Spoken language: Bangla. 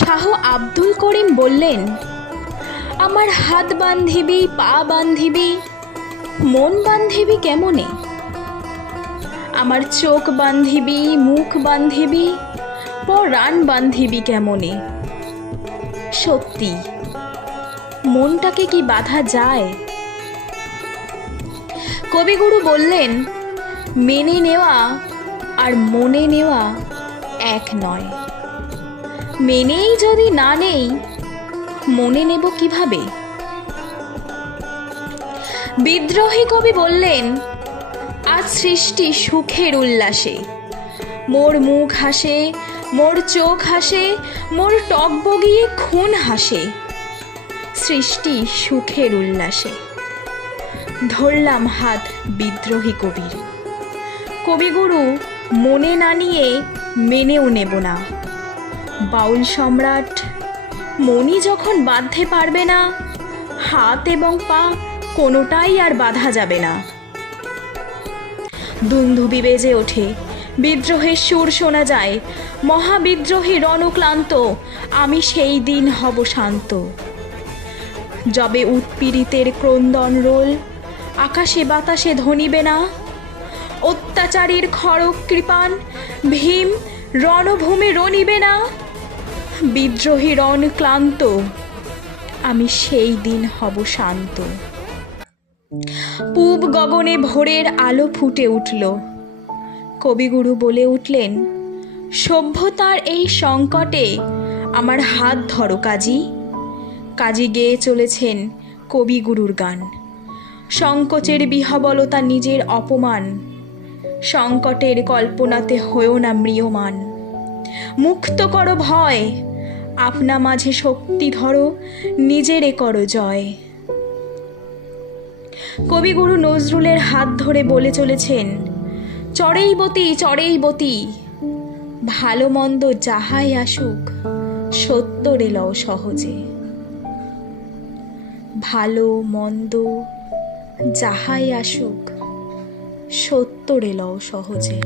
শাহ আব্দুল করিম বললেন, আমার হাত বান্ধিবি, পা বান্ধিবি, মন বান্ধিবি কেমনে? আমার চোখ বান্ধিবি, মুখ বান্ধিবি, পরাণ বান্ধিবি কেমনে? সত্যি, মনটাকে কি বাধা যায়? কবিগুরু বললেন, মেনে নেওয়া আর মনে নেওয়া এক নয়। মেনেই যদি না নেই, মনে নেব কীভাবে? বিদ্রোহী কবি বললেন, আজ সৃষ্টি সুখের উল্লাসে। মোর মুখ হাসে, মোর চোখ হাসে, মোর টক বগিয়ে খুন হাসে। সৃষ্টি সুখের উল্লাসে। ধরলাম হাত বিদ্রোহী কবির। কবিগুরু মনে না নিয়ে মেনেও নেব না। বাউল সম্রাট মনি যখন বাঁধতে পারবে না, হাত এবং পা কোনোটাই আর বাঁধা যাবে না। দুন্দুবি বেজে ওঠে, বিদ্রোহের সুর শোনা যায়, মহাবিদ্রোহী রণক্লান্ত, আমি সেই দিন হব শান্ত। যবে উৎপীড়িতের ক্রন্দন রোল, আকাশে বাতাসে ধনিবে না, অত্যাচারীর খড়ক কৃপান, ভীম রণভূমে রণিবে না। বিদ্রোহী রণ ক্লান্ত, আমি সেই দিন হব শান্ত। পূব গগনে ভোরের আলো ফুটে উঠল। কবিগুরু বলে উঠলেন, সভ্যতার এই সংকটে আমার হাত ধরো কাজী। কাজী গেয়ে চলেছেন কবিগুরুর গান। সংকোচের বিহবলতা নিজের অপমান, সংকটের কল্পনাতে হয়েও না ম্রিয়মান। মুক্ত করো ভয় আপনা মাঝে শক্তি ধরো, নিজেরে করো জয়। কবিগুরু নজরুলের হাত ধরে বলে চলেছেন চড়েইবতী চড়েইবতী ভালো মন্দ যাহাই আসুক সত্য রেলও সহজে। ভালো মন্দ যাহাই আসুক সত্য রেলও সহজে।